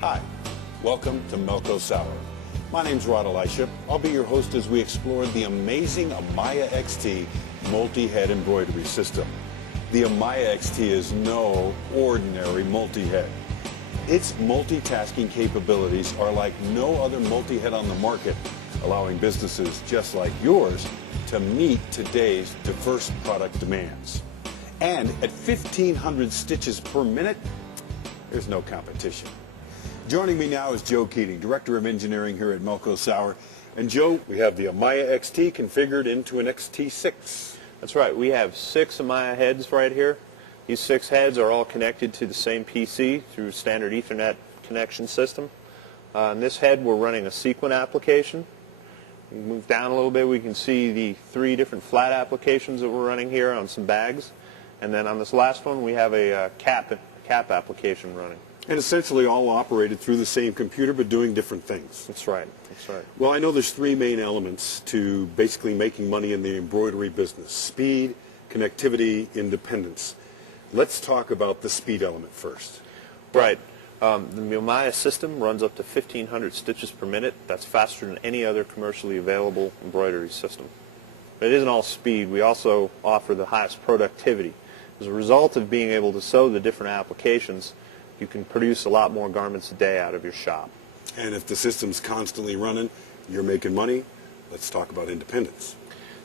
Hi, welcome to Melco Sour. My name's Rod Elisha. I'll be your host as we explore the amazing Amaya XT multi-head embroidery system. The Amaya XT is no ordinary multi-head. Its multitasking capabilities are like no other multi-head on the market, allowing businesses just like yours to meet today's diverse product demands. And at 1,500 stitches per minute, there's no competition. Joining me now is Joe Keating, Director of Engineering here at Melco Sour. And Joe, we have the Amaya XT configured into an XT6. That's right. We have 6 Amaya heads right here. These 6 heads are all connected to the same PC through a standard Ethernet connection system. On this head, we're running a sequin application. We move down a little bit, we can see the 3 different flat applications that we're running here on some bags. And then on this last one, we have a cap application running. And essentially all operated through the same computer, but doing different things. That's right. That's right. Well, I know there's 3 main elements to basically making money in the embroidery business: speed, connectivity, independence. Let's talk about the speed element first. Right. The Amaya system runs up to 1,500 stitches per minute. That's faster than any other commercially available embroidery system. But it isn't all speed. We also offer the highest productivity. As a result of being able to sew the different applications, you can produce a lot more garments a day out of your shop. And if the system's constantly running, you're making money. Let's talk about independence.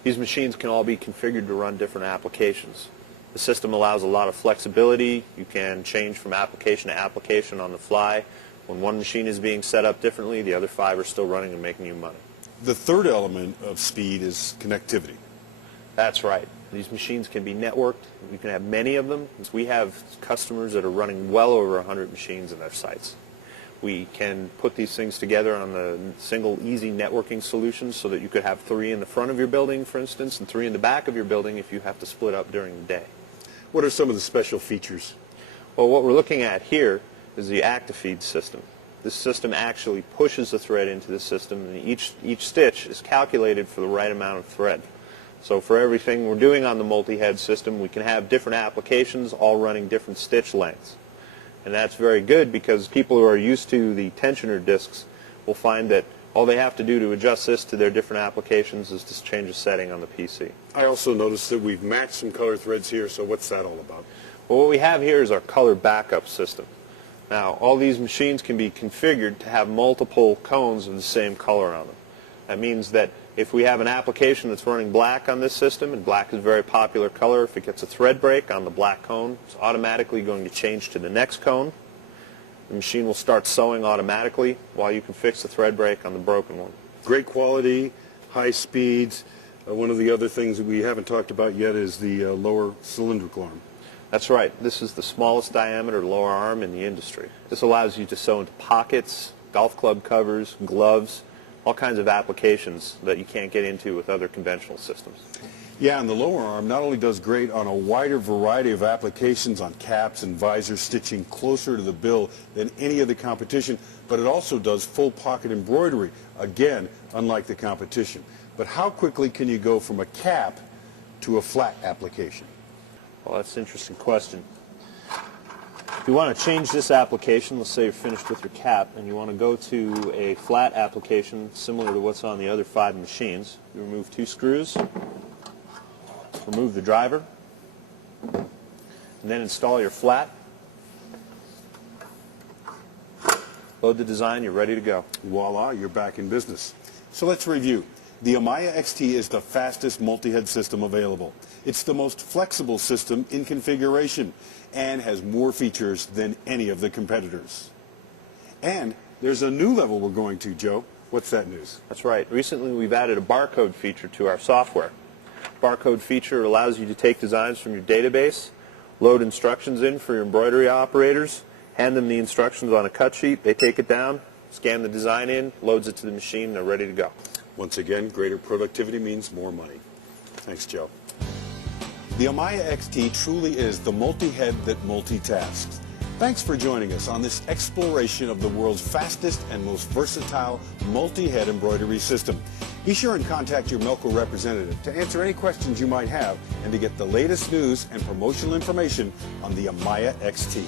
These machines can all be configured to run different applications. The system allows a lot of flexibility. You can change from application to application on the fly. When one machine is being set up differently, the other 5 are still running and making you money. The third element of speed is connectivity. That's right. These machines can be networked. We can have many of them. We have customers that are running well over 100 machines in their sites. We can put these things together on the single easy networking solutions so that you could have 3 in the front of your building, for instance, and 3 in the back of your building if you have to split up during the day. What are some of the special features? Well, what we're looking at here is the ActiFeed system. This system actually pushes the thread into the system, and each stitch is calculated for the right amount of thread. So for everything we're doing on the multi-head system, we can have different applications all running different stitch lengths. And that's very good because people who are used to the tensioner discs will find that all they have to do to adjust this to their different applications is to change a setting on the PC. I also noticed that we've matched some color threads here, so what's that all about? Well, what we have here is our color backup system. Now, all these machines can be configured to have multiple cones of the same color on them. That means that if we have an application that's running black on this system, and black is a very popular color, if it gets a thread break on the black cone, it's automatically going to change to the next cone. The machine will start sewing automatically while you can fix the thread break on the broken one. Great quality, high speeds. One of the other things that we haven't talked about yet is the lower cylindrical arm. That's right. This is the smallest diameter lower arm in the industry. This allows you to sew into pockets, golf club covers, gloves, all kinds of applications that you can't get into with other conventional systems. Yeah, and the lower arm not only does great on a wider variety of applications on caps and visors, stitching closer to the bill than any of the competition, but it also does full pocket embroidery, again, unlike the competition. But how quickly can you go from a cap to a flat application? Well, that's an interesting question. If you want to change this application, let's say you're finished with your cap and you want to go to a flat application similar to what's on the other 5 machines, you remove 2 screws, remove the driver, and then install your flat. Load the design, you're ready to go. Voila, you're back in business. So let's review. The Amaya XT is the fastest multi-head system available. It's the most flexible system in configuration and has more features than any of the competitors. And there's a new level we're going to, Joe. What's that news? That's right. Recently we've added a barcode feature to our software. Barcode feature allows you to take designs from your database, load instructions in for your embroidery operators, hand them the instructions on a cut sheet, they take it down, scan the design in, loads it to the machine, and they're ready to go. Once again, greater productivity means more money. Thanks, Joe. The Amaya XT truly is the multi-head that multitasks. Thanks for joining us on this exploration of the world's fastest and most versatile multi-head embroidery system. Be sure and contact your Melco representative to answer any questions you might have and to get the latest news and promotional information on the Amaya XT.